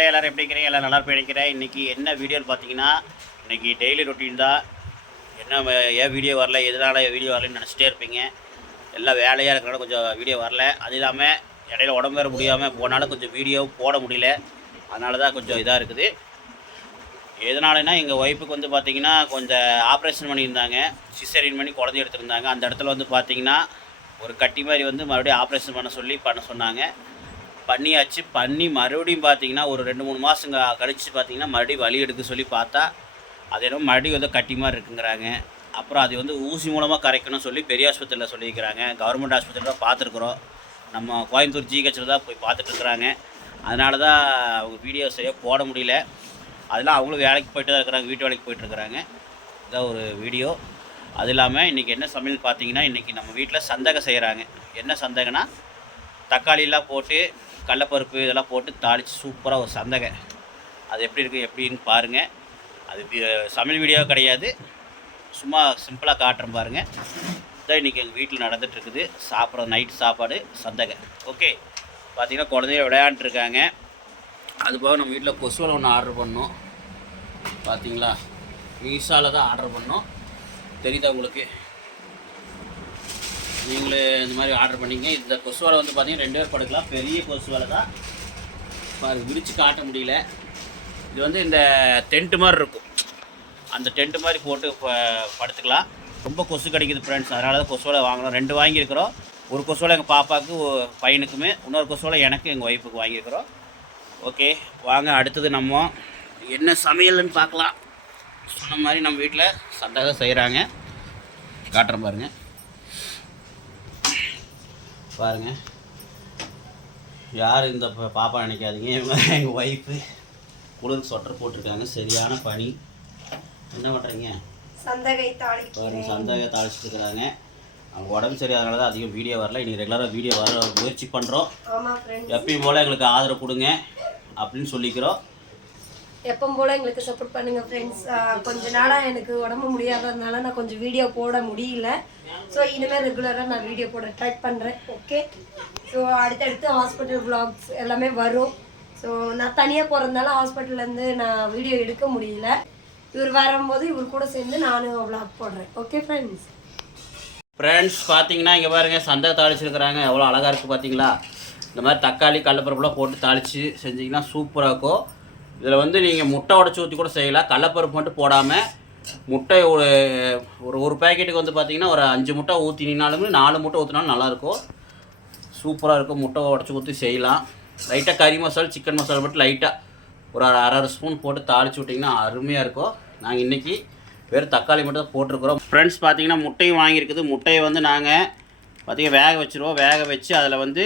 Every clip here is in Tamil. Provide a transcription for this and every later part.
நண்பர்களே எல்லோரும் எப்படி இருக்கிறீங்க எல்லாம் நல்லா போயிருக்கிறேன் இன்றைக்கி என்ன வீடியோன்னு பார்த்தீங்கன்னா இன்றைக்கி டெய்லி ரொட்டீன் தான். என்ன ஏன் வீடியோ வரல? எதனால் வீடியோ வரலன்னு நினச்சிட்டே இருப்பீங்க. எல்லாம் வேலையாக இருக்கிறனால கொஞ்சம் வீடியோ வரல. அது இல்லாமல் இடையில உடம்பு வேறு முடியாமல் போனாலும் கொஞ்சம் வீடியோ போட முடியல. அதனால தான் கொஞ்சம் இதாக இருக்குது. எதனாலனா எங்கள் ஒய்ஃபுக்கு வந்து பார்த்தீங்கன்னா கொஞ்சம் ஆப்ரேஷன் பண்ணியிருந்தாங்க. சிசரின் பண்ணி குழந்தை எடுத்திருந்தாங்க. அந்த இடத்துல வந்து பார்த்தீங்கன்னா ஒரு கட்டி மாதிரி வந்து மறுபடியும் ஆப்ரேஷன் பண்ண சொல்லி பண்ண சொன்னாங்க. பண்ணியாச்சு. பண்ணி மறுபடியும் பார்த்தீங்கன்னா ஒரு ரெண்டு மூணு மாதங்க கழிச்சு பார்த்தீங்கன்னா மறுபடியும் வலி எடுக்க சொல்லி பார்த்தா அது என்னமோ மறுபடியும் வந்து கட்டி மாதிரி இருக்குங்கிறாங்க. அப்புறம் அது வந்து ஊசி மூலமாக கரைக்கணும்னு சொல்லி பெரிய ஆஸ்பத்திரியில் சொல்லியிருக்கிறாங்க. கவர்மெண்ட் ஆஸ்பத்திரியில் தான் பார்த்துருக்குறோம். நம்ம கோயம்புத்தூர் ஜிஹெச்சில் தான் போய் பார்த்துட்ருக்குறாங்க அதனால தான் அவங்க வீடியோ சரியாக போட முடியல. அதெல்லாம் அவங்களும் வேலைக்கு போயிட்டு தான் இருக்கிறாங்க. வீட்டு வேலைக்கு போயிட்டு இருக்கிறாங்க. இதான் ஒரு வீடியோ. அது இல்லாமல் இன்றைக்கி என்ன சமையல் பார்த்தீங்கன்னா இன்றைக்கி நம்ம வீட்டில் சந்தகம் செய்கிறாங்க என்ன சந்தகம்னா தக்காளியெல்லாம் போட்டு கடலப்பருப்பு இதெல்லாம் போட்டு தாளித்து சூப்பராக ஒரு சந்தகை. அது எப்படி இருக்குது எப்படின்னு பாருங்கள் அது சமையல் வீடியோ கிடையாது. சும்மா சிம்பிளாக காட்டுறேன் பாருங்கள் தான் இன்றைக்கி எங்கள் வீட்டில் நடந்துகிட்ருக்குது சாப்பிட்ற நைட் சாப்பாடு சந்தகை. ஓகே பார்த்திங்கன்னா குழந்தைய விளையாண்டுருக்காங்க அது போக நம்ம வீட்டில் கொசுவலை ஒன்று ஆர்டர் பண்ணோம். பார்த்தீங்களா மீஷாவில் தான் ஆர்டர் பண்ணோம். தெரியுதா உங்களுக்கு? நீங்களே இந்த மாதிரி ஆர்டர் பண்ணிங்க. இந்த கொசு வலை வந்து பார்த்தீங்கன்னா ரெண்டு பேர் படுக்கலாம். பெரிய கொசு வலை தான். பாரு விரித்து காட்ட முடியல. இது வந்து இந்த டென்ட்டு மாதிரி இருக்கும். அந்த டென்ட்டு மாதிரி போட்டு ப- படுத்துக்கலாம். ரொம்ப கொசு கிடைக்குது ஃப்ரெண்ட்ஸ் அதனால தான் கொசு வலை வாங்கணும். ரெண்டு வாங்கியிருக்கிறோம். ஒரு கொசு வலை எங்கள் பாப்பாவுக்கு பையனுக்குமே. இன்னொரு கொசு வலை எனக்கு எங்கள் ஒய்ஃபுக்கு வாங்கியிருக்கிறோம். ஓகே வாங்க அடுத்தது நம்ம என்ன சமையல்னு பார்க்கலாம். சொன்ன மாதிரி நம்ம வீட்டில் சந்தாக செய்கிறாங்க காட்டுற பாருங்கள் பாருங்க. யார் இந்த பாப்பா நினைக்காதீங்க. இவங்க எங்கள் ஒய்ஃபு குளிர் சொட்டர் போட்டிருக்காங்க. சரியான பனி. என்ன பண்ணுறீங்க சந்தகை தாளிக்கிறேன். சந்தாக தாளிச்சிட்டு இருக்கிறாங்க. அவங்க உடம்பு சரி அதனால தான் அதிகம் வீடியோ வரல. இன்றைக்கி ரெகுலராக வீடியோ வர முயற்சி பண்ணுறோம் எப்பயும் போல் எங்களுக்கு ஆதரவு கொடுங்க. அப்படின்னு சொல்லிக்கிறோம். எப்பவும் போல எங்களுக்கு சப்போர்ட் பண்ணுங்க ஃப்ரெண்ட்ஸ் கொஞ்ச நாளாக எனக்கு உடம்பு முடியாததுனால நான் கொஞ்சம் வீடியோ போட முடியல. ஸோ இனிமேல் ரெகுலராக நான் வீடியோ போட ட்ரை பண்ணுறேன் ஓகே ஸோ அடுத்தடுத்து ஹாஸ்பிட்டல் விளாக்ஸ் எல்லாமே வரும். ஸோ நான் தனியாக போகிறதுனால ஹாஸ்பிட்டல்லேருந்து நான் வீடியோ எடுக்க முடியல. இவர் வரும்போது இவர் கூட சேர்ந்து நானும் விளாக் போடுறேன். ஓகே ஃப்ரெண்ட்ஸ் ஃப்ரெண்ட்ஸ் பார்த்தீங்கன்னா இங்கே பாருங்கள் சந்தை தாளிச்சிருக்கிறாங்க. எவ்வளோ அழகாக இருக்குது பார்த்தீங்களா இந்த மாதிரி தக்காளி கடலப்பருப்புலாம் போட்டு தாளித்து செஞ்சிங்கன்னா சூப்பராக இருக்கும். இதில் வந்து நீங்கள் முட்டை உடச்சி ஊற்றி கூட செய்யலாம். கடலப்பருப்பு மட்டும் போடாமல் முட்டை ஒரு ஒரு ஒரு பேக்கெட்டுக்கு வந்து பார்த்தீங்கன்னா ஒரு அஞ்சு முட்டை ஊற்றினாலுமே நாலு முட்டை ஊற்றினாலும் நல்லாயிருக்கும். சூப்பராக இருக்கும். முட்டை உடச்சி ஊற்றி செய்யலாம். லைட்டாக கறி மசாலா சிக்கன் மசாலா மட்டும் லைட்டாக ஒரு அரை அரை அரை ஸ்பூன் போட்டு தாளிச்சு விட்டிங்கன்னா அருமையாக இருக்கும். நாங்கள் இன்றைக்கி வெறும் தக்காளி மட்டும் தான் போட்டிருக்கிறோம். ஃப்ரெண்ட்ஸ் பார்த்தீங்கன்னா முட்டையும் வாங்கியிருக்குது. முட்டையை வந்து நாங்கள் பார்த்தீங்கன்னா வேக வச்சுருவோம். வேக வச்சு அதில் வந்து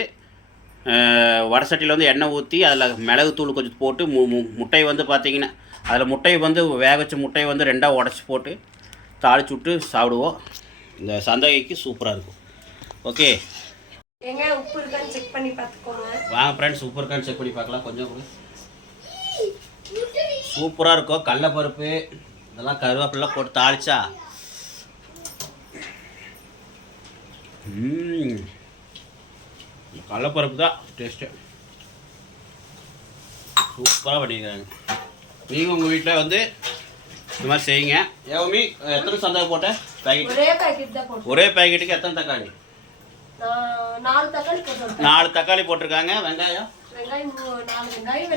வடை சட்டியில் வந்து எண்ணெய் ஊற்றி அதில் மிளகுத்தூள் கொஞ்சம் போட்டு மு மு- முட்டையை வந்து பார்த்தீங்கன்னா அதில் முட்டையை வந்து வேக வச்ச முட்டையை வந்து ரெண்டாக உடச்சி போட்டு தாளிச்சு விட்டு சாப்பிடுவோம். இந்த சந்தகைக்கு சூப்பராக இருக்கும். ஓகே. எங்க உப்பு இருக்கான்னு செக் பண்ணி பார்த்துக்கோங்க. வாங்க ஃப்ரெண்ட்ஸ் சூப்பர் இருக்கான்னு செக் பண்ணி பார்க்கலாம். கொஞ்சம் சூப்பராக இருக்கும். கடலப்பருப்பு இதெல்லாம் கருவேப்பிலாம் போட்டு தாளிச்சா. ம் கடலப்பருப்பு தான் டேஸ்ட்டு சூப்பராக பண்ணியிருக்காங்க நீங்கள் உங்கள் வீட்டில் வந்து இந்த மாதிரி செய்யுங்க. ஏவமி எத்தனை சந்தகம் போட்ட பேக்கெட் ஒரே பாக்கெட் தான் போட்டோம் ஒரே பேக்கெட்டுக்கு எத்தனை தக்காளி? நான் நாலு தக்காளி நாலு தக்காளி போட்டிருக்காங்க. வெங்காயம்?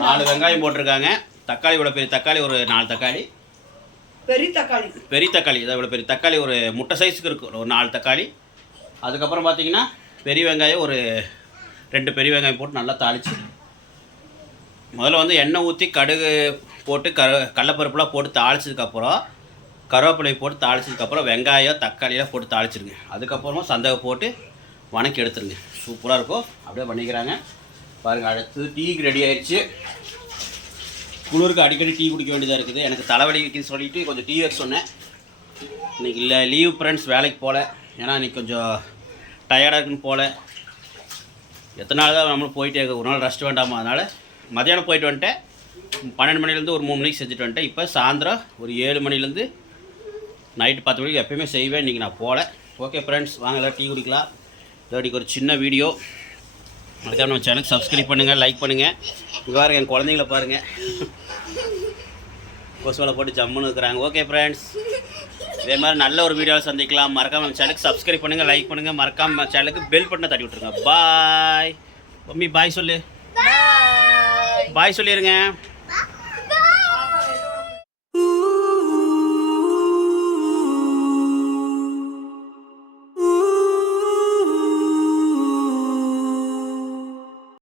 நாலு வெங்காயம் போட்டிருக்காங்க. தக்காளி இவ்வளோ பெரிய தக்காளி ஒரு நாலு தக்காளி. பெரிய தக்காளி. பெரிய தக்காளி இதை இவ்வளோ பெரிய தக்காளி ஒரு முட்டை சைஸுக்கு இருக்கும் ஒரு நாலு தக்காளி. அதுக்கப்புறம் பார்த்தீங்கன்னா பெரிய வெங்காயம் ஒரு ரெண்டு பெரிய வெங்காயம் போட்டு நல்லா தாளிச்சு. முதல்ல வந்து எண்ணெய் ஊற்றி கடுகு போட்டு கரு கடலப்பருப்புலாம் போட்டு தாளிச்சதுக்கப்புறம் கருவேப்பிலை போட்டு தாளிச்சதுக்கப்புறம் வெங்காயம் தக்காளியெல்லாம் போட்டு தாளிச்சிருங்க. அதுக்கப்புறமா சந்தகம் போட்டு வணக்கி எடுத்துருங்க. சூப்பராக இருக்கும். அப்படியே பண்ணிக்கிறாங்க. பாருங்கள் அடுத்து டீக்கு ரெடி ஆயிடுச்சு குளிருக்கு அடிக்கடி டீ குடிக்க வேண்டியதாக இருக்குது. எனக்கு தலைவலி இருக்குன்னு சொல்லிட்டு கொஞ்சம் டீ வைக்க சொன்னேன். இன்னைக்கு இல்லை லீவ் ஃப்ரெண்ட்ஸ் வேலைக்கு போகல ஏன்னா இன்னைக்கு கொஞ்சம் டயர்டாக இருக்குன்னு போகல எத்தனை நாள் தான் நம்மளும் போயிட்டே இருக்க. ஒரு நாள் ரெஸ்ட் வேண்டாமா? அதனால் மதியானம் போயிட்டு வந்துட்டேன். பன்னெண்டு மணிலேருந்து ஒரு மூணு மணிக்கு செஞ்சுட்டு வந்துட்டேன். இப்போ சாயந்தரம் ஒரு ஏழு மணிலேருந்து நைட்டு பத்து மணிக்கு எப்பயுமே செய்வேன். இன்றைக்கி நான் போகல ஓகே ஃப்ரெண்ட்ஸ் வாங்க எல்லாம் டீ குடிக்கலாம். இதோடைக்கு ஒரு சின்ன வீடியோ அதுக்காக நம்ம சேனலுக்கு சப்ஸ்கிரைப் பண்ணுங்கள் லைக் பண்ணுங்கள் இங்கே பாருங்கள் என் குழந்தைங்கள பாருங்கள் கொசுவலை போட்டு ஜம்முன்னு இருக்கிறாங்க. ஓகே ஃப்ரெண்ட்ஸ் இதே மாதிரி நல்ல ஒரு வீடியோவில் சந்திக்கலாம். மறக்காம நம்ம சேனலுக்கு சப்ஸ்கிரைப் பண்ணுங்கள் லைக் பண்ணுங்கள் மறக்காம நம்ம சேனலுக்கு பெல் பட்டனை தட்டி விட்ருங்க பாய் மம்மி பாய் சொல்லு. பாய் சொல்லிடுங்க